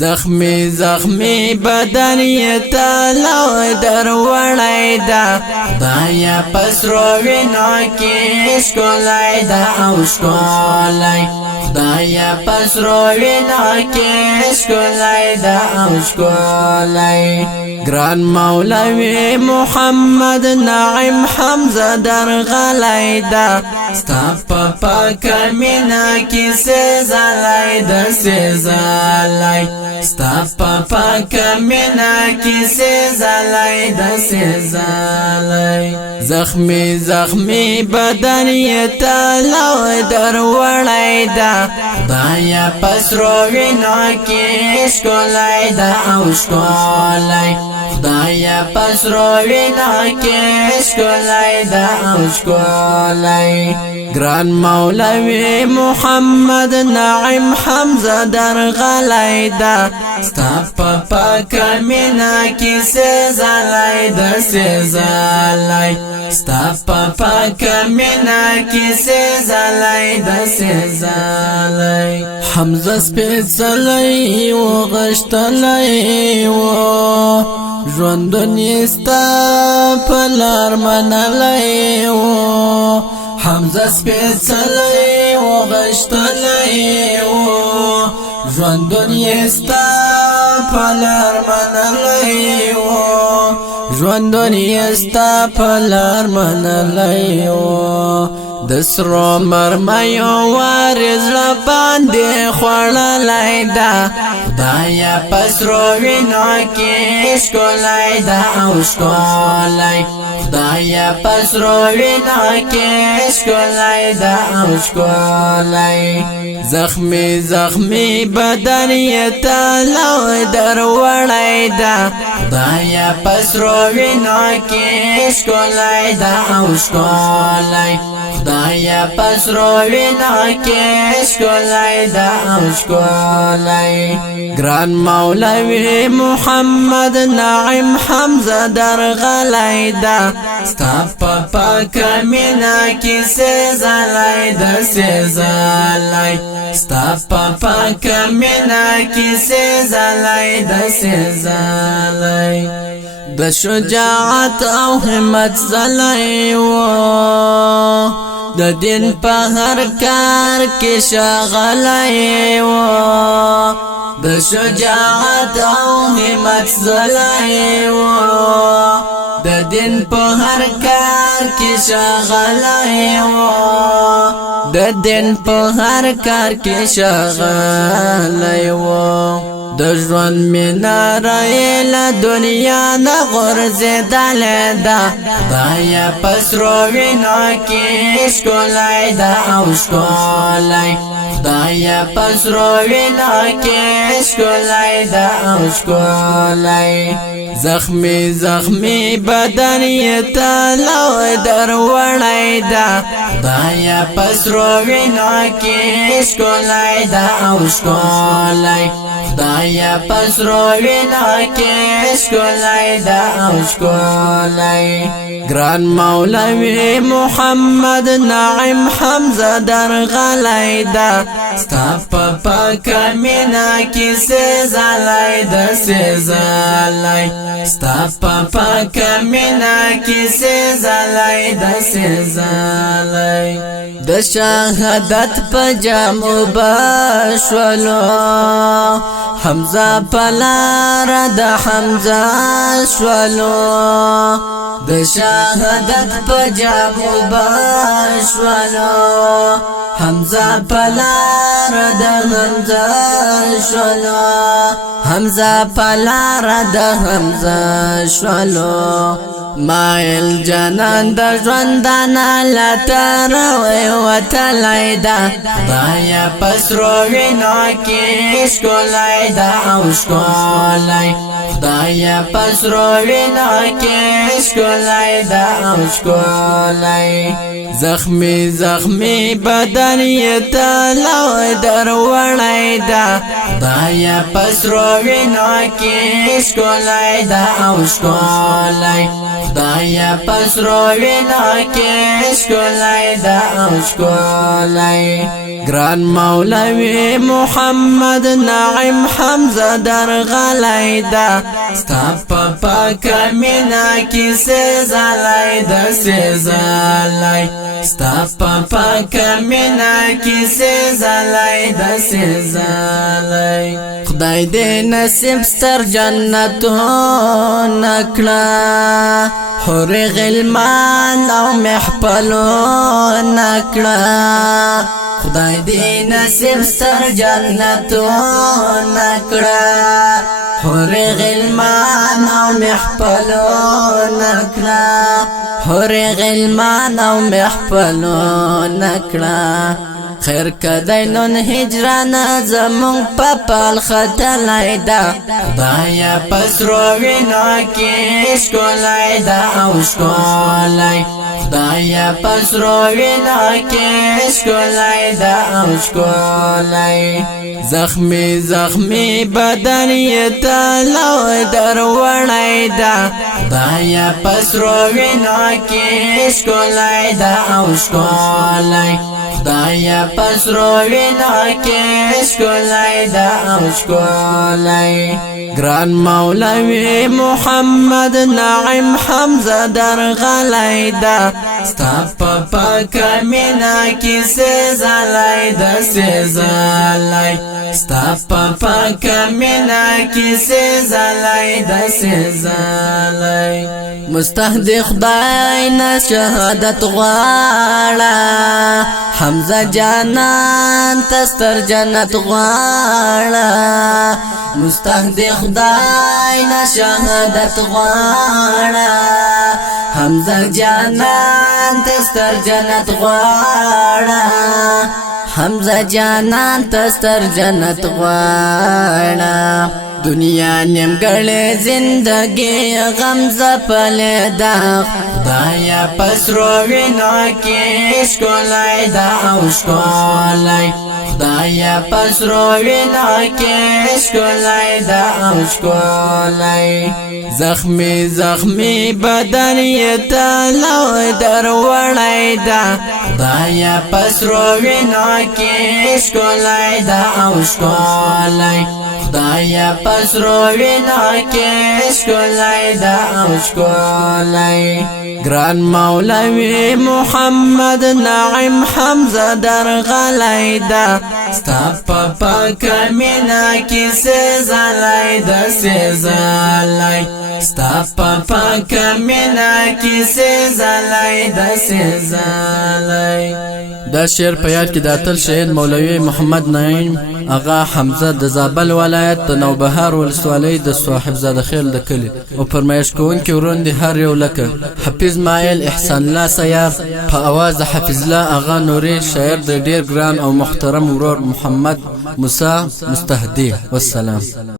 زخمی زخمی بدن یې تالا در وړی دا خدایا پسرو وینا کې ښکلی دا او ښکلی خدایا پسرو وینا کې ښکلی دا او ښکلی ګران مولوی محمد نعیم حمزه درغلی دا ستا په پاکه مینا کې سېزلی دا سېزلی ستا په پاکه مینا کې سېزلی دا سېزلی زخمی زخمی بدن یې تالا در وړی دا خدایا پسرو وینا کې ښکلی دا او ښکلی خدایا پسرو وینا کې ښکلی دا او ښکلی ګران مولوی محمد نعیم حمزه درغلی دا ستا په پاکه مینا کې سېزلی دا سېزلی ستا په پاکه مینا کې سېزلی دا سېزلی حمزه سپېڅلی و غښتلی و ژوندون یې ستا په لار منلی و حمزه سپېڅلی و غښتلی و ژوندون یې ستا په لار منلی و ژوندون یې ستا په لار منلی و د سرو مرمیو وارې زړه باندې خوړلی دا خدایا پسرو وینا کې ښکلی دا او ښکلی خدایا پسرو وینا کې ښکلی دا او ښکلی زخمی زخمی بدن یې تالا در وړی دا خدایا پسرو وینا کې ښکلی دا او ښکلی خدایا پسرو وینا کې ښکلی دا او ښکلی ګران مولوی محمد نعیم حمزه درغلی دا ستا په پاکه مینا کې سېزلی دا سېزلی ستا په پاکه مینا کې سېزلی دا سېزلی د شجاعت او همت زلی و د دین په هر کار کې شغلی و د شجاعت او همت زلی و د دین په هر کار کې شغلی و د دین په هر کار کې شغلی و د ژوند میناره له دنیا نه غورځېدلی ده خدایا پسرو وینا کې ښکلی ده او ښکلی خدایا پسرو وینا کې ښکلی ده او ښکلی زخمی زخمی بدن یې تالا در وړی ده خدایا پسرو وینا کې ښکلی ده او ښکلی خدایا پسرو وینا کې ښکلی دا او ښکلی ګران مولوی محمد نعیم حمزه درغلی دا ستا په پاکه مینا کې سېزلی دا سېزلی ستا په پاکه مینا کې سېزلی دا سېزلی د شهادت په جامو بشولو حمزه پلار د حمزه شولو د شهادت په جامو بشولو حمزه پلار د حمزه شولو حمزه پلار د حمزه شولو مایل جنان د ژوندانه لتر وتلی ده خدایا پسرو وینا کې ښکلی ده او ښکلی خدایا پسرو وینا کې ښکلی ده او ښکلی زخمی زخمی بدن یې تالا در وړی ده خدایا پسرو وینا کې ښکلی ده او ښکلی خدایا پسرو وینا کې ښکلی ده او ښکلی ګران مولوی محمد نعیم حمزه درغلی دا ستا په پاکه مینا کې سېزلی د سېزلی ستا په پاکه مینا کې سېزلی د سېزلی خدای دې نصیب ستر جنتونه کړه حور غلمان او محفلونه کړه خدای دې نصیب ستر جنتونه کړه حور غلمان او محفلونه کړه حور غلمان او محفلونه کړه خیر کدی نن هجران زمون پپال خطلای دا خدایا پسرو وینا کې ښکلای دا او ښکلای خدایا پسرو وینا کې ښکلای دا او ښکلای زخمی زخمی بدن یې تلو دروړای دا خدایا پسرو وینا کې ښکلای دا او ښکلای خدایا پسرو وینا کې ښکلای دا او ښکلای ګران مولوی محمد نعیم حمزه درغلی دا ستا په پاکه مینا کې سېزلی د سېزلی ستا په پاکه مینا کې سېزلی د سېزلی مستهدی خدای نه شهادت غواړه حمزه جانان تستر جنت غواړه مستهدی خدای نه شهادت غواړه حمزه جانان تستر جنت غواړه حمزه جانان تستر جنت غواړه دنیا نیمګړې زندگی غم زپلې دا خدایا پسرو وینا کې ښکلای دا او ښکلای خدایا پسرو وینا کې ښکلای دا او ښکلای زخمی زخمی بدن یې تلو دروړی دا خدایا پسرو وینا کې ښکلای دا او ښکلای خدایا پسرو وینا کې ښکلای دا او ښکلای ګران مولوی محمد نعیم حمزه درغلی دا ستا په پاکه مینا کې سېزلی د سېزلی ستا په پاکه مینا کې سېزلی د سېزلی دا شعر په یاد کې د اتل شهید مولوی محمد نعیم آغا حمزه د زابل ولایت د نوبهار ولسوالۍ د صاحبزاده خیل د کلي او فرمایش کوونکي ورون دي هر یو لکه حفیظ مایل احسان الله سیاف په اواز د حفیظ الله آغا نوري شاعر د ډیر ګران او محترم ورور محمد موسی مستهدی والسلام